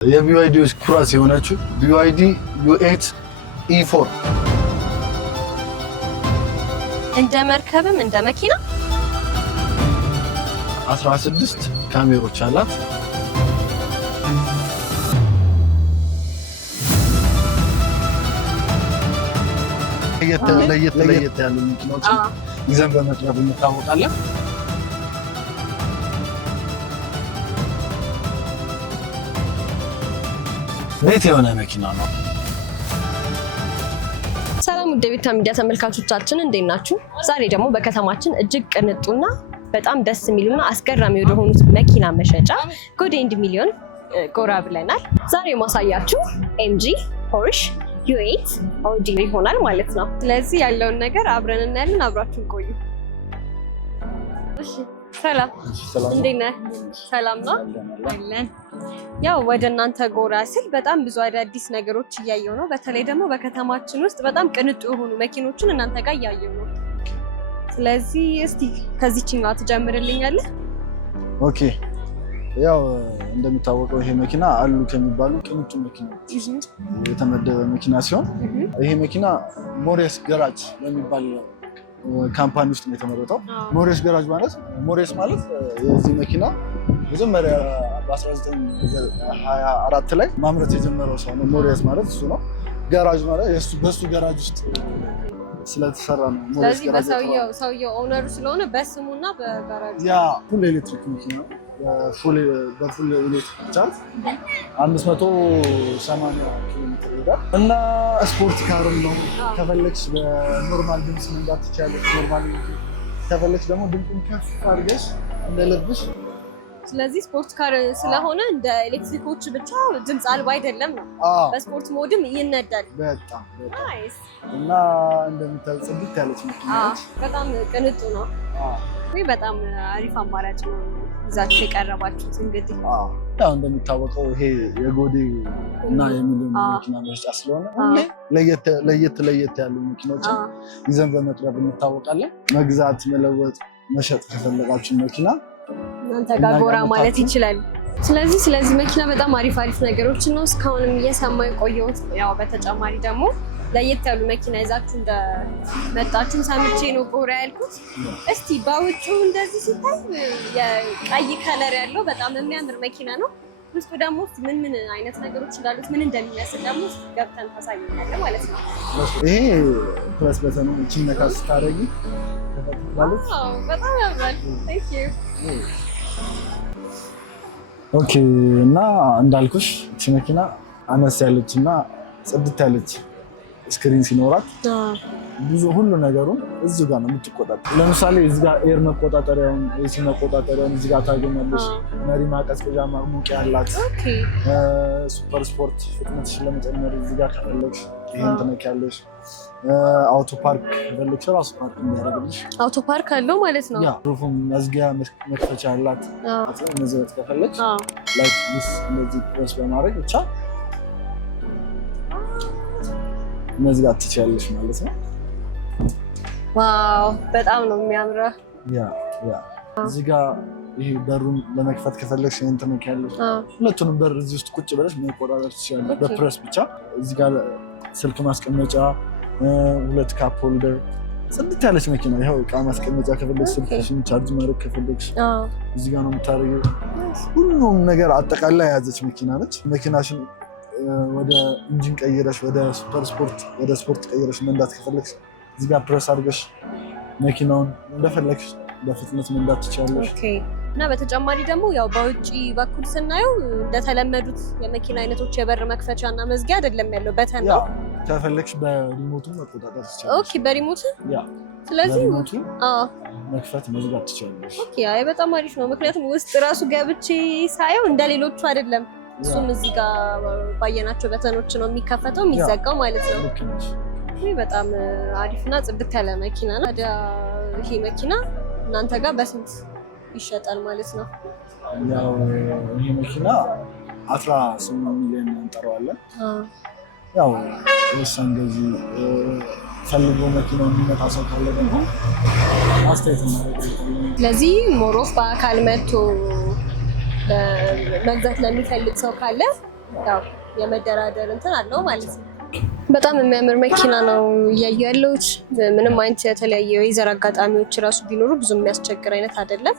የቢዋይዲዎች ኩራስ የሆነችው BYD U8 E4 እንደ መርከብም እንደ መኪና 16 ካሜሮች አላት። ለየት ያሉ መኪናዎች ይዘን በመቅረብ እንታወቃለን። ቤት የሆነ መኪና ነው። ሰላም ውድ የቤታ ሚዲያ ተመልካቾቻችን እንዴት ናችሁ? ዛሬ ደግሞ በከተማችን እጅግ ቅንጡና በጣም ደስ የሚሉና አስገራሚ ወደሆኑት መኪና መሸጫ ጎዴ ኤንድ ሚሊዮን ጎራ ብለናል። ዛሬ ማሳያችሁ ኤምጂ፣ ፖርሽ፣ U8 አውዲ ይሆናል ማለት ነው። ስለዚህ ያለውን ነገር አብረን እናያለን። አብራችሁን ቆዩ። እሺ ሰላም እንዴት ነህ? ሰላም ነው አለን። ያው ወደ እናንተ ጎራ ስል በጣም ብዙ አዳዲስ ነገሮች እያየሁ ነው። በተለይ ደግሞ በከተማችን ውስጥ በጣም ቅንጡ የሆኑ መኪኖችን እናንተ ጋር እያየሁ ነው። ስለዚህ እስቲ ከዚህኛው ትጀምርልኛለህ? ኦኬ። ያው እንደሚታወቀው ይሄ መኪና አሉ ከሚባሉ ቅንጡ መኪናዎች የተመደበ መኪና ሲሆን ይሄ መኪና ሞሬስ ገራጅ የሚባል ካምፓኒ ውስጥ ነው የተመረጠው። ሞሬስ ገራጅ ማለት የዚህ መኪና መጀመሪያ በ1924 ላይ ማምረት የጀመረው ሰው ነው። ሞሬስ ማለት እሱ ነው። ገራጅ ማለት በሱ ገራጅ ውስጥ ስለተሰራ ነው። ስለዚህ በሰውየው ኦነሩ ስለሆነ በስሙና በገራጁ ያ ፉል ኤሌክትሪክ መኪና በፉል ኤሌክትሪክ ቻርጅ 580 ኪሎ ሜትር ይሄዳል እና ስፖርት ካርም ነው። ከፈለግሽ በኖርማል ድምፅ መንዳት ትችያለሽ። ኖርማል ከፈለግሽ ደግሞ ድምፁን ከፍ አድርገሽ እንደልብሽ። ስለዚህ ስፖርት ካር ስለሆነ እንደ ኤሌክትሪኮች ብቻ ድምፅ አልባ አይደለም ነው። በስፖርት ሞድም ይነዳል። በጣም ናይስ እና እንደምታዩት ጽድት ያለች መኪና ነች። በጣም ቅንጡ ነው። ወይ በጣም አሪፍ አማራጭ ነው ይዛችሁ የቀረባችሁት። እንግዲህ ያው እንደሚታወቀው ይሄ የጎዴ እና የሚሊዮን መኪና መሸጫ ስለሆነ ለየት ያሉ መኪኖችን ይዘን በመቅረብ እንታወቃለን። መግዛት፣ መለወጥ፣ መሸጥ ከፈለጋችሁ መኪና እናንተ ጋር ጎራ ማለት ይችላል። ስለዚህ መኪና በጣም አሪፍ ነገሮችን ነው እስካሁንም እየሰማሁ የቆየሁት። ያው በተጨማሪ ደግሞ ለየት ያሉ መኪና ይዛችሁ እንደመጣችሁ ሰምቼ ነው ጎራ ያልኩት። እስቲ በውጭው እንደዚህ ሲታይ የቀይ ከለር ያለው በጣም የሚያምር መኪና ነው። ውስጡ ደግሞ ምን አይነት ነገሮች እንዳሉት ምን እንደሚመስል ደግሞ ገብተን ታሳየኛለህ ማለት ነው። ይሄ ፕረስ በተኑ እቺን ነካ ስታደርጊ ተፈጥቷለች። በጣም ያምራል። ቴንክ ዩ። ኦኬ። እና እንዳልኩሽ እቺ መኪና አነስ ያለች እና ጽድት ያለች ስክሪን ሲኖራት ሁሉ ነገሩን እዚህ ጋር ነው የምትቆጣጠር። ለምሳሌ እዚህ ጋር ኤር መቆጣጠሪያውን፣ ኤሲ መቆጣጠሪያውን እዚህ ጋር ታገኛለሽ። መሪ ማቀዝቀዣ ማሞቂያ ያላት። ሱፐር ስፖርት ፍጥነትሽን ለመጨመር እዚህ ጋር ከፈለግሽ ይሄን ትነኪያለሽ። አውቶ ፓርክ ከፈለግሽ ራሱ ፓርክ እንዲያደርግልሽ አውቶ ፓርክ አለው ማለት ነው። ሩፉም መዝጊያ መክፈቻ ያላት። መዘበት ከፈለግሽ ላይክ እንደዚህ ፕሬስ በማድረግ ብቻ መዝጋት ትችያለሽ ማለት ነው። ዋው በጣም ነው የሚያምረው። እዚህ ጋር ይሄ በሩን ለመክፈት ከፈለግሽ ይሄን ትነኪያለሽ። ሁለቱንም በር እዚህ ውስጥ ቁጭ ብለሽ መቆጣጠር ትችያለሽ በፕሬስ ብቻ። እዚህ ጋር ስልክ ማስቀመጫ፣ 2 ካፕ ሆልደር፣ ጽድት ያለች መኪና። ይኸው እቃ ማስቀመጫ ከፈለግሽ ስልክሽን ቻርጅ ማድረግ ከፈለግሽ እዚህ ጋር ነው የምታደርጊው። ሁሉም ነገር አጠቃላይ የያዘች መኪና ነች። መኪናሽን ወደ ኢንጂን ቀይረሽ ወደ ስፖርት ቀይረሽ መንዳት ከፈለግሽ እዚህ ጋር ፕሬስ አድርገሽ መኪናውን እንደፈለግሽ በፍጥነት መንዳት ትችላለሽ። እና በተጨማሪ ደግሞ ያው በውጪ በኩል ስናየው እንደተለመዱት የመኪና አይነቶች የበር መክፈቻ እና መዝጊያ አይደለም ያለው፣ በተን ነው። ከፈለግሽ በሪሞቱ መቆጣጠር ትችላለሽ። ኦኬ በሪሞቱ ስለዚህ መክፈት መዝጋት ትችላለሽ። ኦኬ አይ በጣም አሪፍ ነው። ምክንያቱም ውስጥ ራሱ ገብቼ ሳየው እንደሌሎቹ አይደለም። እሱም እዚህ ጋር ባየናቸው በተኖች ነው የሚከፈተው የሚዘጋው ማለት ነው። ይሄ በጣም አሪፍና ጽድት ያለ መኪና ነው። ታዲያ ይሄ መኪና እናንተ ጋር በስንት ይሸጣል ማለት ነው? ያው ይሄ መኪና 18 ሚሊዮን እንጠራዋለን። ያው ወሰን እንደዚህ ፈልጎ መኪናው የሚመጣ ሰው ካለ ደግሞ አስተያየት እናደርጋለን። ስለዚህ ሞሮፍ በአካል መጥቶ መግዛት ለሚፈልግ ሰው ካለ ያው የመደራደር እንትን አለው ማለት ነው። በጣም የሚያምር መኪና ነው እያየሁ ያለሁት። ምንም አይነት የተለያየ የዘር አጋጣሚዎች ራሱ ቢኖሩ ብዙ የሚያስቸግር አይነት አይደለም።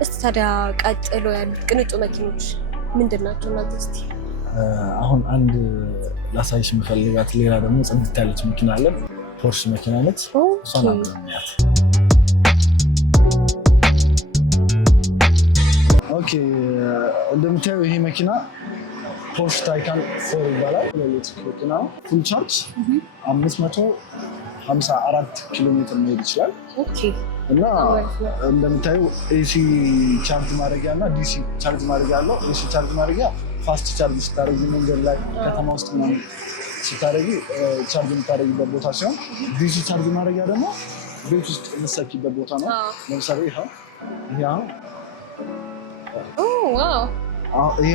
እስቲ ታዲያ ቀጥሎ ያሉት ቅንጡ መኪኖች ምንድን ናቸው እናንተ? እስቲ አሁን አንድ ላሳይሽ የምፈልጋት ሌላ ደግሞ ጽድት ያለች መኪና አለን። ፖርሽ መኪና ነች። እሷን አብረናት። ኦኬ እንደምታየው ይሄ መኪና ፖርሽ ታይካን 4 ይባላል። ኤሌክትሪክ መኪና ፉል ቻርጅ 554 ኪሎ ሜትር መሄድ ይችላል። እና እንደምታየው ኤሲ ቻርጅ ማድረጊያ እና ዲሲ ቻርጅ ማድረጊያ አለው። ኤሲ ቻርጅ ማድረጊያ ፋስት ቻርጅ ስታደርጊ መንገድ ላይ ከተማ ውስጥ ስታደርጊ ቻርጅ የምታደርጊበት ቦታ ሲሆን፣ ዲሲ ቻርጅ ማድረጊያ ደግሞ ቤት ውስጥ የምትሰኪበት ቦታ ነው። ለምሳሌ ይሄ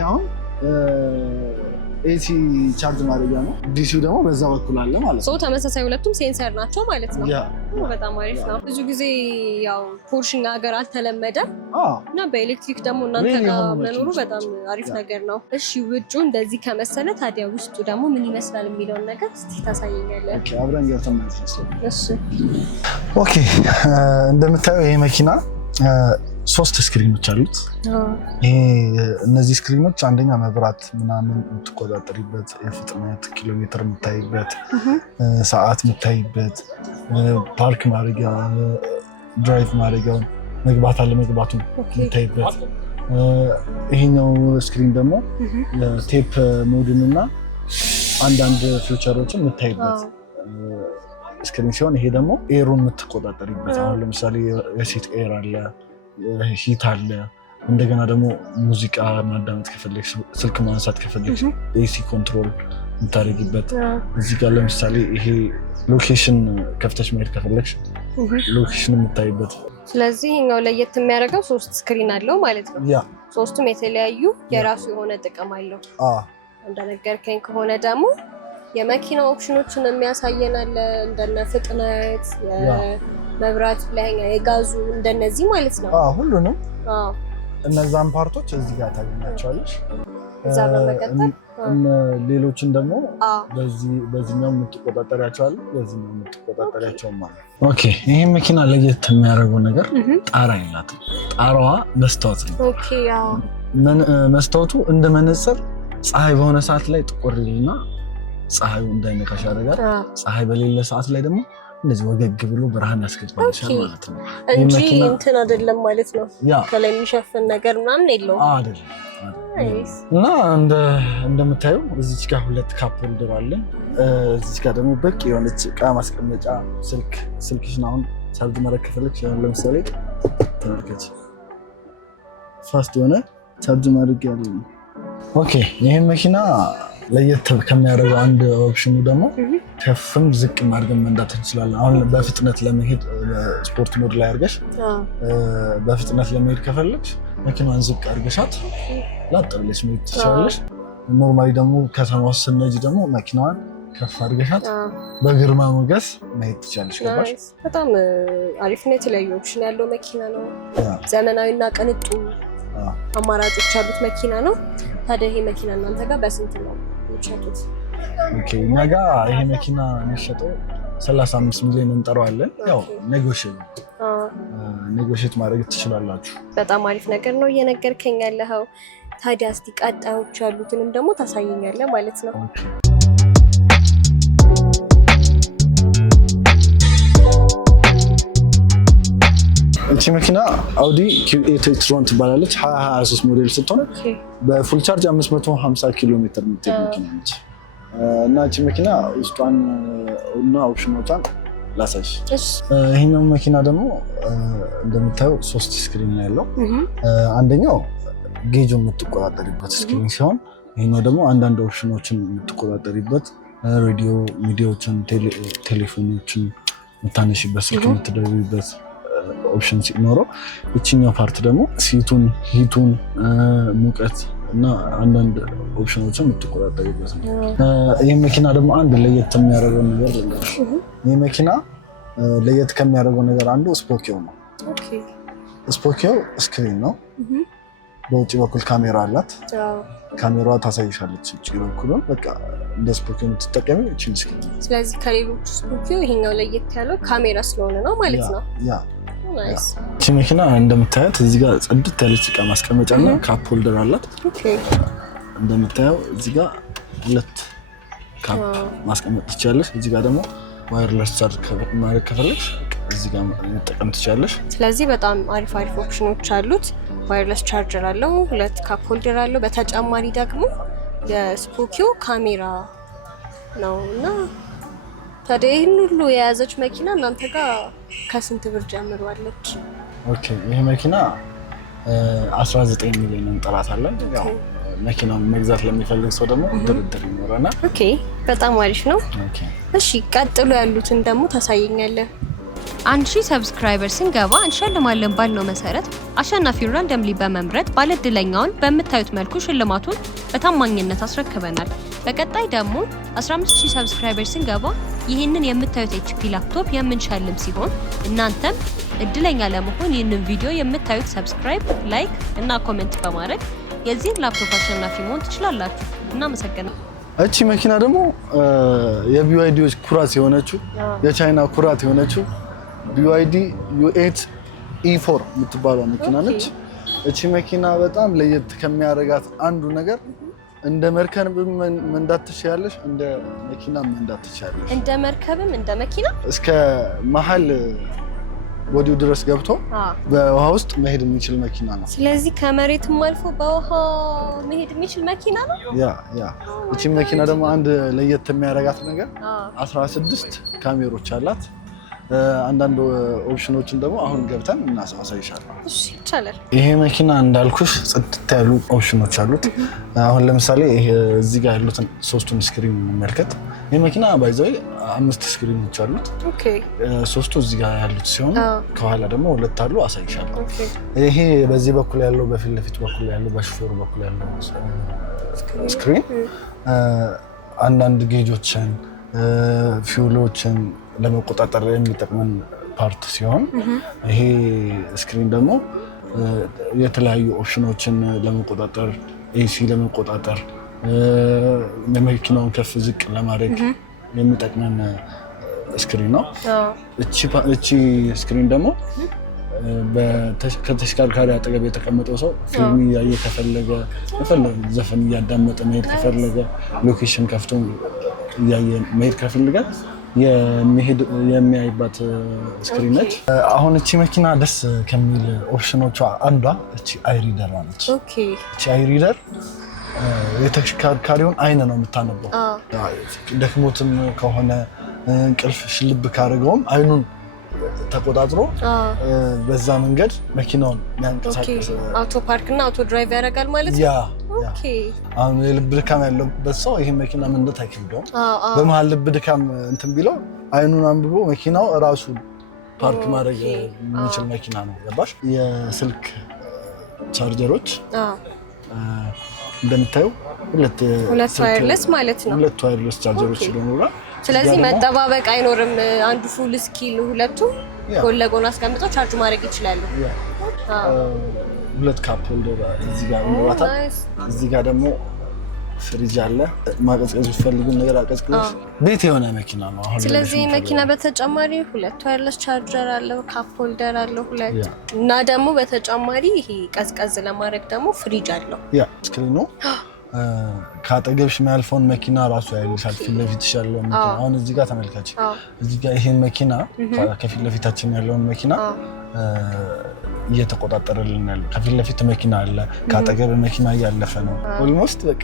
አሁን ኤሲ ቻርጅ ማድረጊያ ነው። ዲሲው ደግሞ በዛ በኩል አለ ማለት ነው። ተመሳሳይ ሁለቱም ሴንሰር ናቸው ማለት ነው። በጣም አሪፍ ነው። ብዙ ጊዜ ያው ፖርሽ እኛ ሀገር አልተለመደም እና በኤሌክትሪክ ደግሞ እናንተ ጋር መኖሩ በጣም አሪፍ ነገር ነው። እሺ ውጩ እንደዚህ ከመሰለ ታዲያ ውስጡ ደግሞ ምን ይመስላል የሚለውን ነገር እስቲ ታሳየኛለህ? አብረን ገብተን ማለት ነው። እሺ ኦኬ። እንደምታየው ይሄ መኪና 3 ስክሪኖች አሉት። እነዚህ ስክሪኖች አንደኛ መብራት ምናምን የምትቆጣጠሪበት፣ የፍጥነት ኪሎ ሜትር የምታይበት፣ ሰዓት የምታይበት፣ ፓርክ ማድረጊያ፣ ድራይቭ ማድረጊያውን መግባት አለ መግባቱን የምታይበት። ይሄኛው ስክሪን ደግሞ ቴፕ ሞድን እና አንዳንድ ፊውቸሮችን የምታይበት ስክሪን ሲሆን፣ ይሄ ደግሞ ኤሩን የምትቆጣጠሪበት። አሁን ለምሳሌ የሲት ኤር አለ፣ ሂት አለ። እንደገና ደግሞ ሙዚቃ ማዳመጥ ከፈለግሽ፣ ስልክ ማንሳት ከፈለግሽ ኤሲ ኮንትሮል የምታደርጊበት። እዚህ ጋር ለምሳሌ ይሄ ሎኬሽን ከፍተሽ መሄድ ከፈለግሽ ሎኬሽን የምታይበት። ስለዚህ ይሄኛው ለየት የሚያደርገው 3 ስክሪን አለው ማለት ነው። ሶስቱም የተለያዩ የራሱ የሆነ ጥቅም አለው። እንደነገርከኝ ከሆነ ደግሞ የመኪና ኦፕሽኖችን የሚያሳየን አለ፣ እንደነ ፍጥነት፣ የመብራት ብለኸኛ፣ የጋዙ እንደነዚህ ማለት ነው። ሁሉንም እነዛን ፓርቶች እዚህ ጋር ታገኛቸዋለሽ። እዛ በመቀጠል ሌሎችን ደግሞ በዚህኛው የምትቆጣጠሪያቸው አለ፣ በዚህኛው የምትቆጣጠሪያቸውም አለ። ኦኬ። ይህ መኪና ለየት የሚያደርገው ነገር ጣራ የላትም። ጣራዋ መስታወት ነው። መስታወቱ እንደ መነጽር ፀሐይ በሆነ ሰዓት ላይ ጥቁር ይልና ፀሐዩ እንዳይነካሽ ያደርጋል። ፀሐይ በሌለ ሰዓት ላይ ደግሞ እንደዚህ ወገግ ብሎ ብርሃን ያስገባልሻል ማለት ነው እንጂ እንትን አይደለም ማለት ነው። ከላይ የሚሸፍን ነገር ምናምን የለውም አይደለም። እና እንደምታዩ እዚች ጋር 2 ካፕ ሆልደር አለን። እዚች ጋር ደግሞ በቂ የሆነች እቃ ማስቀመጫ፣ ስልክሽን አሁን ቻርጅ ማድረግ ከፈለግሽ ለምሳሌ ተመልከች፣ ፋስት የሆነ ቻርጅ ማድረግ ያለ ነው። ኦኬ። ይህን መኪና ለየት ከሚያደርገው አንድ ኦፕሽኑ ደግሞ ከፍም ዝቅ ማድረግ መንዳት እንችላለን። አሁን በፍጥነት ለመሄድ ስፖርት ሞድ ላይ አድርገሽ በፍጥነት ለመሄድ ከፈለግሽ መኪናዋን ዝቅ አድርገሻት ላጥ ብለሽ መሄድ ትችላለሽ። ኖርማሊ ደግሞ ከተማ ውስጥ ስትነጂ ደግሞ መኪናዋን ከፍ አድርገሻት በግርማ ሞገስ መሄድ ትችላለሽ። ገባሽ? በጣም አሪፍ ነው። የተለያዩ ኦፕሽን ያለው መኪና ነው። ዘመናዊና ቅንጡ አማራጮች ያሉት መኪና ነው። ታዲያ ይሄ መኪና እናንተ ጋር በስንት ነው የሚሸጡት? ኦኬ፣ እኛ ጋር ይሄ መኪና የሚሸጠው 35 ሚሊዮን እንጠራዋለን። ያው ኔጎሽት ማድረግ ትችላላችሁ። በጣም አሪፍ ነገር ነው እየነገርከኝ ያለኸው። ታዲያ እስቲ ቀጣዮች ያሉትንም ደግሞ ታሳየኛለህ ማለት ነው። እቺ መኪና አውዲ Q8 e-tron ትባላለች። 2023 ሞዴል ስትሆን በፉል ቻርጅ 550 ኪሎ ሜትር የምትሄድ መኪና ነች። እና እቺ መኪና ውስጧን እና ኦፕሽኖቿን ላሳይሽ። ይሄኛው መኪና ደግሞ እንደምታየው 3 ስክሪን ነው ያለው። አንደኛው ጌጁ የምትቆጣጠሪበት ስክሪን ሲሆን፣ ይሄኛው ደግሞ አንዳንድ ኦፕሽኖችን የምትቆጣጠሪበት ሬዲዮ፣ ሚዲያዎችን፣ ቴሌፎኖችን የምታነሺበት፣ ስልክ የምትደውይበት ኦፕሽን ሲኖረው፣ እቺኛው ፓርት ደግሞ ሲቱን፣ ሂቱን፣ ሙቀት እና አንዳንድ ኦፕሽኖችን የምትቆጣጠሪበት ነው። ይህ መኪና ደግሞ አንድ ለየት የሚያደርገው ነገር ልንገርሽ። ይህ መኪና ለየት ከሚያደርገው ነገር አንዱ ስፖኪዮ ነው። ስፖኪዮ ስክሪን ነው። በውጭ በኩል ካሜራ አላት። ካሜራዋ ታሳይሻለች ውጭ በኩሉን። በቃ እንደ ስፖኪዮ የምትጠቀሚ እቺን ስክሪን። ስለዚህ ከሌሎቹ ስፖኪዮ ይሄኛው ለየት ያለው ካሜራ ስለሆነ ነው ማለት ነው። እቺ መኪና እንደምታያት እዚህ ጋር ጽድት ያለች እቃ ማስቀመጫና ካፕ ሆልደር አላት። እንደምታየው እዚህ ጋር 2 ካፕ ማስቀመጥ ትችላለሽ። እዚህ ጋር ደግሞ ዋየርለስ ቻርጅ ማድረግ ከፈለግሽ እዚህ ጋር መጠቀም ትችላለሽ። ስለዚህ በጣም አሪፍ ኦፕሽኖች አሉት። ዋየርለስ ቻርጀር አለው፣ 2 ካፕ ሆልደር አለው። በተጨማሪ ደግሞ የስፖኪዮ ካሜራ ነው እና ታዲያ ይህን ሁሉ የያዘች መኪና እናንተ ጋር ከስንት ብር ጀምሯለች? ኦኬ ይሄ መኪና 19 ሚሊዮን እንጠራታለን። ያው መኪናውን መግዛት ለሚፈልግ ሰው ደግሞ ድርድር ይኖረናል። ኦኬ በጣም አሪፍ ነው። እሺ ቀጥሎ ያሉትን ደግሞ ታሳየኛለህ። 1000 ሰብስክራይበር ስንገባ እንሸልማለን ባልነው መሰረት አሸናፊውን ራንደምሊ በመምረጥ ባለድለኛውን በምታዩት መልኩ ሽልማቱን በታማኝነት አስረክበናል። በቀጣይ ደግሞ 15000 ሰብስክራይበር ስንገባ ይህንን የምታዩት HP ላፕቶፕ የምንሸልም ሲሆን እናንተም እድለኛ ለመሆን ይህንን ቪዲዮ የምታዩት ሰብስክራይብ፣ ላይክ እና ኮሜንት በማድረግ የዚህን ላፕቶፕ አሸናፊ መሆን ትችላላችሁ። እናመሰግናለን። እቺ መኪና ደግሞ የቢዋይዲዎች ኩራት የሆነችው የቻይና ኩራት የሆነችው BYD U8 E4 የምትባለው መኪና ነች። እቺ መኪና በጣም ለየት ከሚያደርጋት አንዱ ነገር እንደ መርከብም መንዳት ትችያለሽ፣ እንደ መኪናም መንዳት ትችያለሽ። እንደ መርከብም እንደ መኪና እስከ መሀል ወዲው ድረስ ገብቶ በውሃ ውስጥ መሄድ የሚችል መኪና ነው። ስለዚህ ከመሬትም አልፎ በውሃ መሄድ የሚችል መኪና ነው። ያ እቺ መኪና ደግሞ አንድ ለየት የሚያደርጋት ነገር 16 ካሜሮች አላት። አንዳንድ ኦፕሽኖችን ደግሞ አሁን ገብተን እናሳይሻለን። እሺ ይቻላል። ይሄ መኪና እንዳልኩሽ ጽድት ያሉ ኦፕሽኖች አሉት። አሁን ለምሳሌ ይሄ እዚህ ጋር ያሉትን 3ቱን ስክሪን እንመልከት። ይሄ መኪና ባይዘው 5 ስክሪኖች አሉት። ኦኬ 3ቱ እዚህ ጋር ያሉት ሲሆን ከኋላ ደግሞ 2 አሉ። አሳይሻለሁ። ኦኬ ይሄ በዚህ በኩል ያለው በፊት ለፊት በኩል ያለው በሹፌሩ በኩል ያለው ስክሪን አንዳንድ ጌጆችን ፊውሎችን ለመቆጣጠር የሚጠቅመን ፓርት ሲሆን ይሄ ስክሪን ደግሞ የተለያዩ ኦፕሽኖችን ለመቆጣጠር ኤሲ ለመቆጣጠር የመኪናውን ከፍ ዝቅ ለማድረግ የሚጠቅመን ስክሪን ነው። እቺ ስክሪን ደግሞ ከተሽከርካሪ አጠገብ የተቀመጠው ሰው ፊልም እያየ ከፈለገ ዘፈን እያዳመጠ መሄድ ከፈለገ ሎኬሽን ከፍቶ እያየ መሄድ ከፈለገ የሚያይባት ስክሪን ነች። አሁን እቺ መኪና ደስ ከሚል ኦፕሽኖቿ አንዷ እቺ አይሪደር ነች። እቺ አይሪደር የተሽከርካሪውን አይን ነው የምታነበው። ደክሞትም ከሆነ እንቅልፍ ሽልብ ካደረገውም አይኑን ተቆጣጥሮ በዛ መንገድ መኪናውን የሚያንቀሳቀስ አውቶ ፓርክ እና አውቶ ድራይቭ ያደርጋል ማለት ነው። ኦኬ አሁን የልብ ድካም ያለበት ሰው ይሄ መኪና መንዳት አይከብደውም። በመሀል ልብ ድካም እንትን ቢለው አይኑን አንብቦ መኪናው እራሱ ፓርክ ማድረግ የሚችል መኪና ነው። ገባሽ? የስልክ ቻርጀሮች እንደምታዩ ሁለት ዋየርለስ ማለት ነው። 2 ዋየርለስ ቻርጀሮች ይኖራሉ። ስለዚህ መጠባበቅ አይኖርም። አንዱ ፉል ስኪል ሁለቱ ጎን ለጎን አስቀምጠው ቻርጅ ማድረግ ይችላሉ። 2 ካፕ ሆልደር እዚህ ጋር ይኖራታል። እዚህ ጋር ደግሞ ፍሪጅ አለ። ማቀዝቀዝ ፈልጉን ነገር አቀዝቅዘሽ ቤት የሆነ መኪና ነው። አሁን ስለዚህ መኪና በተጨማሪ 2 ዋየርለስ ቻርጀር አለው፣ ካፕ ሆልደር አለው 2 እና ደግሞ በተጨማሪ ይሄ ቀዝቀዝ ለማድረግ ደግሞ ፍሪጅ አለው። ያ ስክሪኑ ከአጠገብሽ የሚያልፈውን መኪና ራሱ ያይልሻል። ፊት ለፊትሽ ያለውን መኪና አሁን እዚህ ጋር ተመልካች፣ እዚህ ጋር ይሄን መኪና ከፊት ለፊታችን ያለውን መኪና እየተቆጣጠረልን ያለው ከፊት ለፊት መኪና አለ፣ ከአጠገብ መኪና እያለፈ ነው። ኦልሞስት በቃ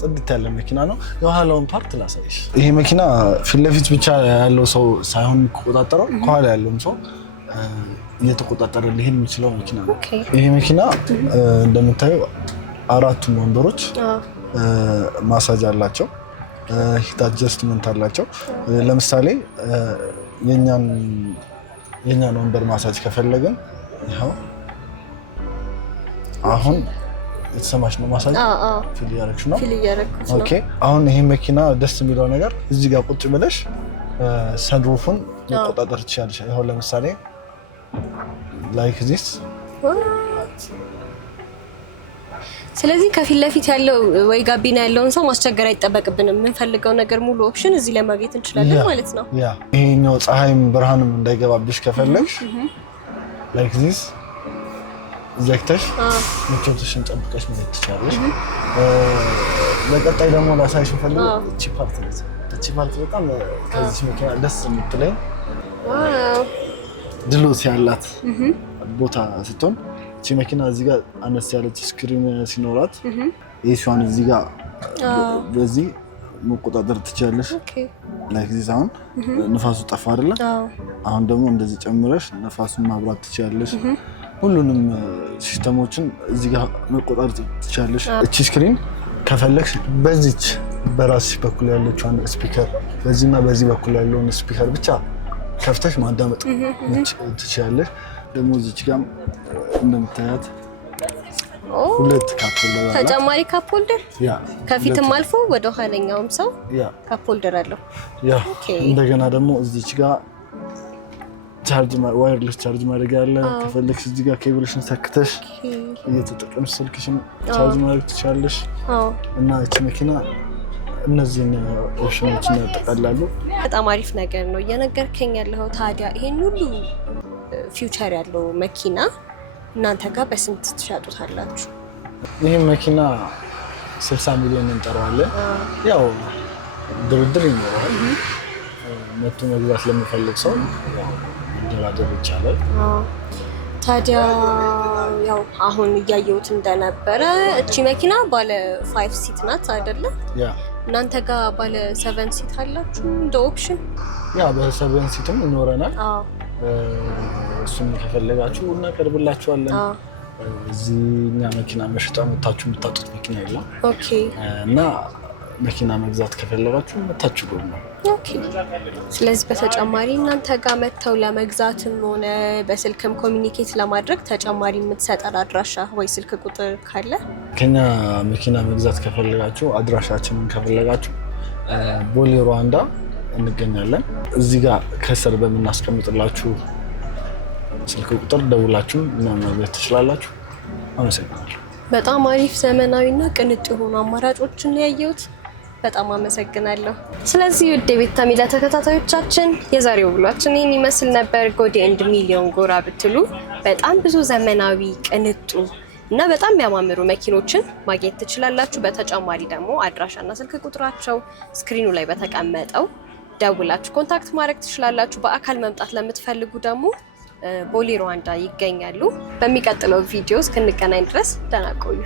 ጽድት ያለ መኪና ነው። የኋላውን ፓርት ላሳይሽ። ይሄ መኪና ፊት ለፊት ብቻ ያለው ሰው ሳይሆን የሚቆጣጠረው ከኋላ ያለውም ሰው እየተቆጣጠረ ሊሄድ የሚችለው መኪና ነው። ይሄ መኪና እንደምታየው 4ቱም ወንበሮች ማሳጅ አላቸው፣ ሂት አጀስትመንት አላቸው። ለምሳሌ የኛን ወንበር ማሳጅ ከፈለግን ይኸው አሁን የተሰማሽ ነው። ማሳጅ ፊል እያደረግሽ ነው። ኦኬ አሁን ይሄ መኪና ደስ የሚለው ነገር እዚህ ጋር ቁጭ ብለሽ ሰንሩፉን መቆጣጠር ትችላለሽ። ይኸው ለምሳሌ ላይክ ዚስ ስለዚህ ከፊት ለፊት ያለው ወይ ጋቢና ያለውን ሰው ማስቸገር አይጠበቅብንም። የምንፈልገው ነገር ሙሉ ኦፕሽን እዚህ ላይ ማግኘት እንችላለን ማለት ነው። ያ ይሄኛው ፀሐይም ብርሃንም እንዳይገባብሽ ከፈለግሽ ላይክ ዚስ ዘግተሽ ምቾትሽን ጠብቀሽ መሄድ ትችላለሽ። በቀጣይ ደግሞ ላሳይሽ ፈልገው እቺ ፓርት ነው። እቺ ፓርት በጣም ከዚህ መኪና ደስ የምትለኝ ድሎት ያላት ቦታ ስትሆን እቺ መኪና እዚህ ጋር አነስ ያለች ስክሪን ሲኖራት ኤሲዋን እዚህ ጋር በዚህ መቆጣጠር ትችላለሽ። ላይክ ዚስ አሁን ንፋሱ ጠፋ አይደለ? አሁን ደግሞ እንደዚህ ጨምረሽ ንፋሱን ማብራት ትችላለሽ። ሁሉንም ሲስተሞችን እዚህ ጋር መቆጣጠር ትችላለሽ። እቺ ስክሪን ከፈለግሽ በዚች በራስሽ በኩል ያለችውን ስፒከር በዚህና በዚህ በኩል ያለውን ስፒከር ብቻ ከፍተሽ ማዳመጥ ትችላለሽ። ደግሞ እዚች ጋር እንደምታያት ሁለት ካፕ ሆልደር አለ። ተጨማሪ ካፕ ሆልደር ከፊትም አልፎ ወደ ኋለኛውም ሰው ካፕ ሆልደር አለው። እንደገና ደግሞ እዚች ጋር ቻርጅ ዋየርለስ ቻርጅ ማድረግ አለ። ከፈለግሽ እዚህ ጋር ኬብልሽን ሰክተሽ እየተጠቀምሽ ስልክሽን ቻርጅ ማድረግ ትችላለሽ። እና እቺ መኪና እነዚህን ኦፕሽኖችን ያጠቃልላሉ። በጣም አሪፍ ነገር ነው እየነገርከኝ ያለው። ታዲያ ይሄን ሁሉ ፊውቸር ያለው መኪና እናንተ ጋር በስንት ትሸጡታላችሁ? ይሄን መኪና 60 ሚሊዮን እንጠራዋለን። ያው ድርድር ይኖራል። መቶ መግዛት ለሚፈልግ ሰው መደራደር ይቻላል። ታዲያ ያው አሁን እያየሁት እንደነበረ እቺ መኪና ባለ 5 ሲት ናት አይደለ? እናንተ ጋር ባለ 7 ሲት አላችሁ እንደ ኦፕሽን? ያ በ7 ሲትም ይኖረናል። እሱን ከፈለጋችሁ እናቀርብላችኋለን። እዚህኛ መኪና መሸጫ መታችሁ የምታጡት መኪና የለም። ኦኬ። እና መኪና መግዛት ከፈለጋችሁ መታችሁ ጎብኙ። ኦኬ። ስለዚህ በተጨማሪ እናንተ ጋር መተው ለመግዛትም ሆነ በስልክም ኮሚኒኬት ለማድረግ ተጨማሪ የምትሰጠን አድራሻ ወይ ስልክ ቁጥር ካለ? ከኛ መኪና መግዛት ከፈለጋችሁ አድራሻችንን ከፈለጋችሁ ቦሌ ሩዋንዳ እንገኛለን። እዚህ ጋር ከስር በምናስቀምጥላችሁ ስልክ ቁጥር ደውላችሁ ማግኘት ትችላላችሁ። አመሰግናለሁ። በጣም አሪፍ ዘመናዊና ቅንጡ የሆኑ አማራጮችን ያየሁት። በጣም አመሰግናለሁ። ስለዚህ ውድ የቤታ ሚዲያ ተከታታዮቻችን የዛሬው ብሏችን ይህን ይመስል ነበር። ጎዲ ኤንድ ሚሊዮን ጎራ ብትሉ በጣም ብዙ ዘመናዊ ቅንጡ እና በጣም የሚያማምሩ መኪኖችን ማግኘት ትችላላችሁ። በተጨማሪ ደግሞ አድራሻና ስልክ ቁጥራቸው ስክሪኑ ላይ በተቀመጠው ደውላችሁ ኮንታክት ማድረግ ትችላላችሁ። በአካል መምጣት ለምትፈልጉ ደግሞ ቦሌ ሩዋንዳ ይገኛሉ። በሚቀጥለው ቪዲዮ እስክንገናኝ ድረስ ደህና ቆዩ።